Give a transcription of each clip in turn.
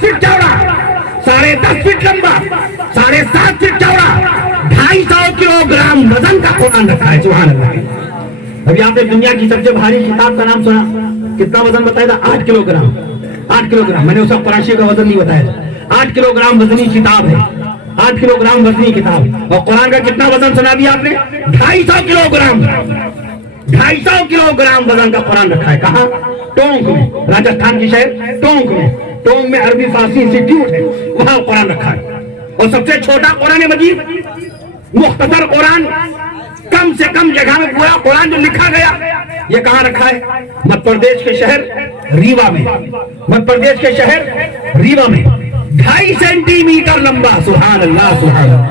Feet चौड़ा, 10.5 feet लंबा, 7.5 feet चौड़ा, 250 किलोग्राम वजन का कुरान रखा है। सुभान अल्लाह। अभी आपने दुनिया की सबसे भारी किताब का नाम सुना, कितना वजन बताया था? 8 किलोग्राम। 8 किलोग्राम, मैंने उसका कुरान शरीफ का वजन नहीं बताया। 8 किलोग्राम वजनी किताब है, 8 किलोग्राम वजनी किताब। और कुरान का कितना वजन सुना दिया आपने? 250 किलोग्राम। 250 किलोग्राम वजन का कुरान रखा है। कहाँ? टोंक में, राजस्थान की शहर टोंक में। टोंक में अरबी फारसी इंस्टीट्यूट है, वहां कुरान रखा है। और सबसे छोटा कुरान मजीद, मुख्तसर कुरान, कम से कम जगह में पूरा कुरान जो लिखा गया, ये कहाँ रखा है? मध्य प्रदेश के शहर रीवा में। मध्य प्रदेश के शहर रीवा में 2.5 सेंटीमीटर लंबा। सुभान अल्लाह, सुभान अल्लाह।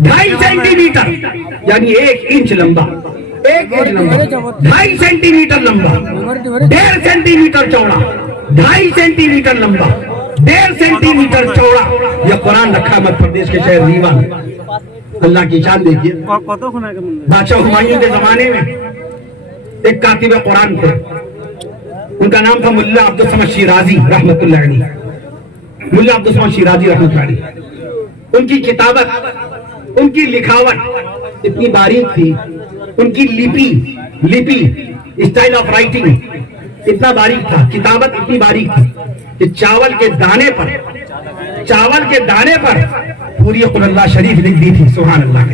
2.5 सेंटीमीटर यानी 1 इंच लंबा, 1 इंच लंबा, 2.5 सेंटीमीटर लंबा, 1.5 सेंटीमीटर चौड़ा, 2.5 सेंटीमीटर लंबा, 1.5 सेंटीमीटर चौड़ा। यह कुरान रखा मध्य प्रदेश के शहर रीवा में। अल्लाह की शान देखिए। बादशाह हुमायूं के जमाने में एक कातिब कुरान थे, उनका नाम था मुल्ला अब्दुल समद शिराजी रहमतुल्लाह अलैह। मुल्ला अब्दुल समद शिराजी रहमतुल्लाह अलैह। उनकी किताबत, उनकी लिखावट इतनी बारीक थी, उनकी लिपि स्टाइल ऑफ राइटिंग इतना बारीक था, किताबत इतनी बारीक थी कि चावल के दाने पर पूरी कुल अल्लाह शरीफ लिख दी थी। सुभान अल्लाह।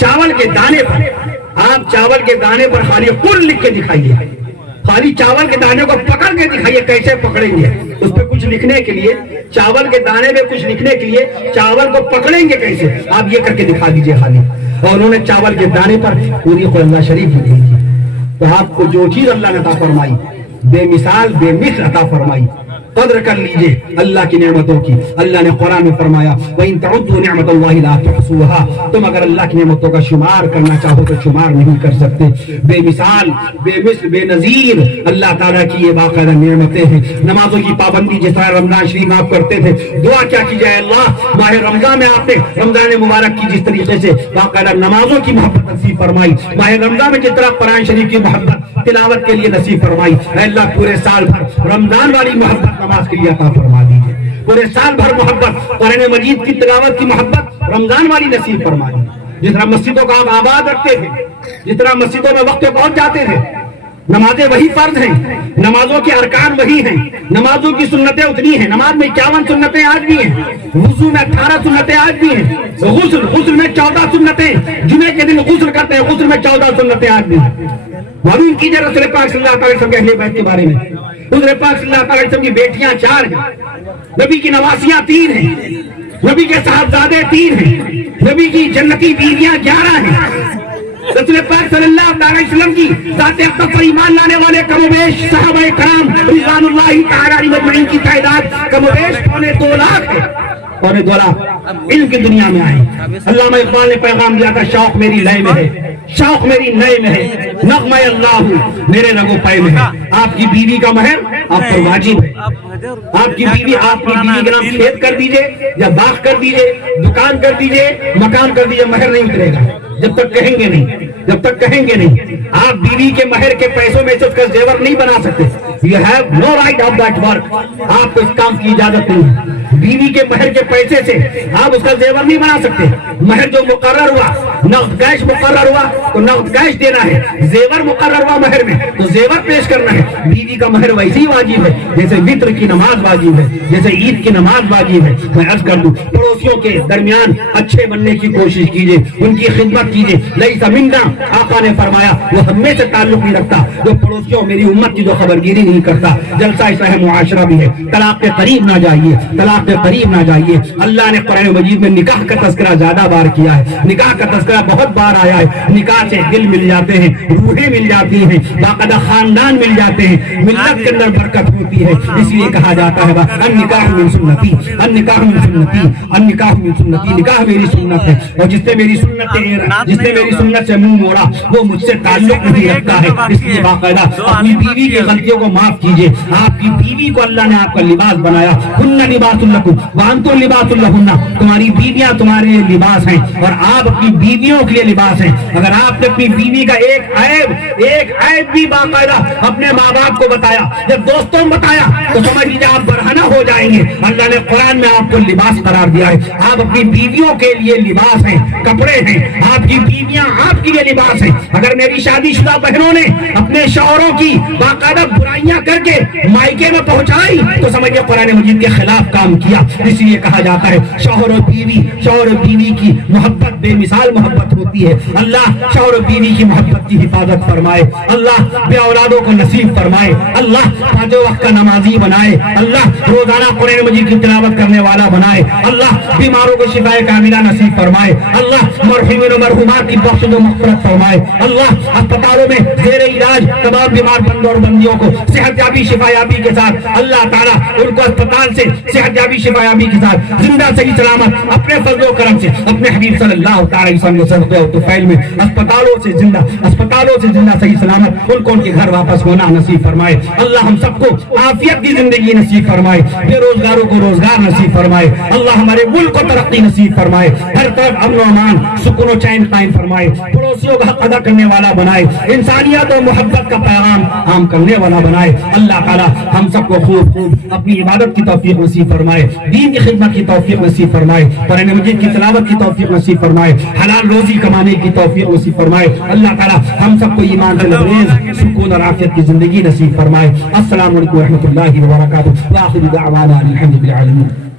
चावल के दाने पर, आप चावल के दाने पर खाली कुल लिख के दिखाइए, खाली चावल के दाने को पकड़ के दिखाइए, कैसे पकड़ेंगे? उस पर कुछ लिखने के लिए, चावल के दाने में कुछ लिखने के लिए चावल को पकड़ेंगे कैसे? आप ये करके दिखा दीजिए खाली। और उन्होंने चावल के दाने पर पूरी कुल अल्लाह शरीफ लिख दी। तो आपको जो चीज अल्लाह ने अता फरमाई, बेमिसाल बेमिसल अता फरमाई, कद्र कर लीजिए अल्लाह की नेमतों की। अल्लाह ने कुरान में फरमाया, वइन तउद्दू निअमतल्लाहि ला तुहसूहा, तुम अगर अल्लाह की नेमतों का शुमार करना चाहो तो शुमार नहीं कर सकते। बेमिसाल बेमिसल बेनजीर अल्लाह ताला की ये बाकायदा नेमतें हैं। नमाजों की पाबंदी, जिस तरह रमजान शरीफ आप करते थे, दुआ क्या की जाए? अल्लाह माह रमजान में आपने रमजान मुबारक की जिस तरीके से बाकायदा नमाजों की मोहब्बत नसीब फरमाई, माह रमजान में जिस तरह कुरान शरीफ की मोहब्बत तिलावत के लिए नसीब फरमाई, अल्लाह पूरे साल भर रमजान वाली मोहब्बत नमाज के लिए अता फरमा दीजिए। पूरे साल भर मोहब्बत कुरान मजीद की तिलावत की मोहब्बत रमजान वाली नसीब फरमा दीजिए। जिस तरह मस्जिदों को आप आबाद रखते थे, जिस तरह मस्जिदों में वक्त पे पहुंच जाते थे, नमाजें वही फर्ज हैं, नमाजों के अरकान वही हैं, नमाजों की सुन्नतें उतनी हैं। नमाज में 51 सुन्नतें आज भी हैं, वुजू में 18 सुन्नतें आज भी हैं, गुस्ल में 14 सुन्नतें, जुमे के दिन गुस्ल करते हैं, गुस्ल में 14 सुन्नतें आज भी हैं। मालूम कीजिए रसूल पाक सल्लल्लाहु अलैहि वसल्लम के अहले बैत के बारे में। रसूल पाक सल्लल्लाहु अलैहि वसल्लम की बेटियां 4 हैं, नबी की नवासियां 3 हैं, नबी के साहबजादे 3 हैं, नबी की जन्नती बीवियां 11 हैं। रसूल पाक सल्लल्लाहु अलैहि वसल्लम की ज़ात अक़दस पर ईमान लाने वाले कमोबेश सहाबाए कराम रिज़वानुल्लाहि तआला अलैहिम अजमईन की तादाद कमोबेश 2.25 लाख है। 2.25 लाख इल्म की दुनिया में आए। अल्लामा इक़बाल ने पैगाम दिया था, शौक मेरी लय में है, शौक मेरी नए में है, नग़्मा अल्लाह मेरे रगो पै में है। आपकी बीवी का महर आप पर वाजिब है। आपकी बीवी के नाम खेत कर दीजिए या बाग कर दीजिए, दुकान कर दीजिए, मकान कर दीजिए, महर नहीं उतरेगा जब तक कहेंगे नहीं, जब तक कहेंगे नहीं। आप बीवी के महर के पैसों में से उसका जेवर नहीं बना सकते। You have no right of that work। आपको इस काम की इजाजत नहीं है। बीवी के महर के पैसे से आप उसका जेवर नहीं बना सकते। महर जो मुकर्रर हुआ, नक़द कैश मुकर्रर हुआ तो नक़द कैश देना है, जेवर मुकर्रर हुआ महर में तो जेवर पेश करना है। बीवी का महर वैसे ही वाजिब है जैसे वित्र की नमाज वाजिब है, जैसे ईद की नमाज वाजिब है। मैं अर्ज कर दूं, पड़ोसियों के दरमियान अच्छे बनने की कोशिश कीजिए, उनकी खिदमत कीजिए। लैसा मिन्ना, आका ने फरमाया, वो हमें से ताल्लुक नहीं रखता जो पड़ोसियों मेरी उम्मत की जो खबरगिरी नहीं करता। जलसा इस्लाह मुआशरा भी है, तलाक के करीब ना जाइए, तलाक के करीब ना जाइए। अल्लाह ने कुरान मजीद में निकाह का तज़किरा ज्यादा बार किया है, निकाह का तज़किरा बहुत बार आया है। निकाह से दिल मिल जाते हैं, रूहें मिल जाती हैं, बाकायदा खानदान मिल जाते हैं, मिल्लत के अंदर बरकत होती है। इसलिए कहा जाता है निकाह मिन सुन्नती, निकाह मिन सुन्नती, निकाह मिन सुन्नती, निकाह मेरी सुन्नत है। और जिसने मेरी सुन्नत से मुंह मोड़ा वो मुझसे ताल्लुक नहीं रखता है। इसलिए बाकायदा अपनी बीवी की गलतियों को माफ कीजिए। आपकी बीवी को अल्लाह ने आपका लिबास बनाया, हुन्ना लिबासुल लकुम व अंतुम लिबासुल लहुन्ना, तुम्हारी बीवियां तुम्हारे लिए लिबास हैं और आप अपनी बीवियों के लिए लिबास हैं। अगर आपने अपनी बीवी का एक ऐब भी बाकायदा अपने माँ बाप को बताया, जब दोस्तों में बताया तो समझ लीजिए आप बरहना हो जाएंगे। گے. اللہ نے قرآن میں آپ کو لباس قرار دیا ہے. آپ اپنی بیویوں کے لیے لباس ہیں, کپڑے ہیں. آپ کی بیویاں آپ کے لیے لباس ہیں. اگر میری شادی شدہ بہنوں نے اپنے شوہروں کی باقاعدہ برائیاں کر کے مائکے میں پہنچائی تو سمجھے قرآن مجید کے خلاف کام کیا. اس لیے کہا جاتا ہے شوہر و بیوی کی محبت بے مثال محبت ہوتی ہے. اللہ شوہر و بیوی کی محبت کی حفاظت فرمائے. اللہ بے اولادوں کو نصیب فرمائے. اللہ پانچوں وقت کا نمازی بنائے. اللہ روزانہ قرآن مجید کی تلاوت کرنے والا بنائے. اللہ بیماروں کو شفا کاملہ نصیب فرمائے. اللہ مرحومین و مرحومات کی بخش و مغفرت فرمائے. اللہ اسپتالوں میں زیر علاج تمام بیمار بندوں اور بندیوں کو صحت یابی شفا یابی کے ساتھ اللہ تعالیٰ ان کو اسپتال سے صحت یابی شفا یابی کے ساتھ زندہ صحیح سلامت اپنے فضل و کرم سے اپنے حبیب صلی اللہ تعالی وسلم صدقے و طفیل میں اسپتالوں سے زندہ صحیح سلامت ان کو ان کے گھر واپس ہونا نصیب فرمائے. اللہ ہم سب کو عافیت کی زندگی نصیب فرمائے. بے روزگاروں کو روزگار نصیب فرمائے. اللہ ہمارے ملک کو ترقی نصیب فرمائے. ہر طرف امن و امان سکون و چین قائم فرمائے. پڑوسیوں کا حق ادا کرنے والا بنائے. انسانیت اور محبت کا پیغام عام کرنے والا بنائے. اللہ تعالی ہم سب کو خوب اپنی عبادت کی توفیق نصیب فرمائے. دین کی خدمت کی توفیق نصیب فرمائے. قرآن مجید کی تلاوت کی توفیق نصیب فرمائے. حلال روزی کمانے کی توفیق نصیب فرمائے. اللہ تعالی ہم سب کو ایمان سے لبریز سکون اور عافیت کی زندگی نصیب فرمائے. السلام علیکم ورحمۃ اللہ وبرکاتہ. وآخر دعوانا الحمد للہ.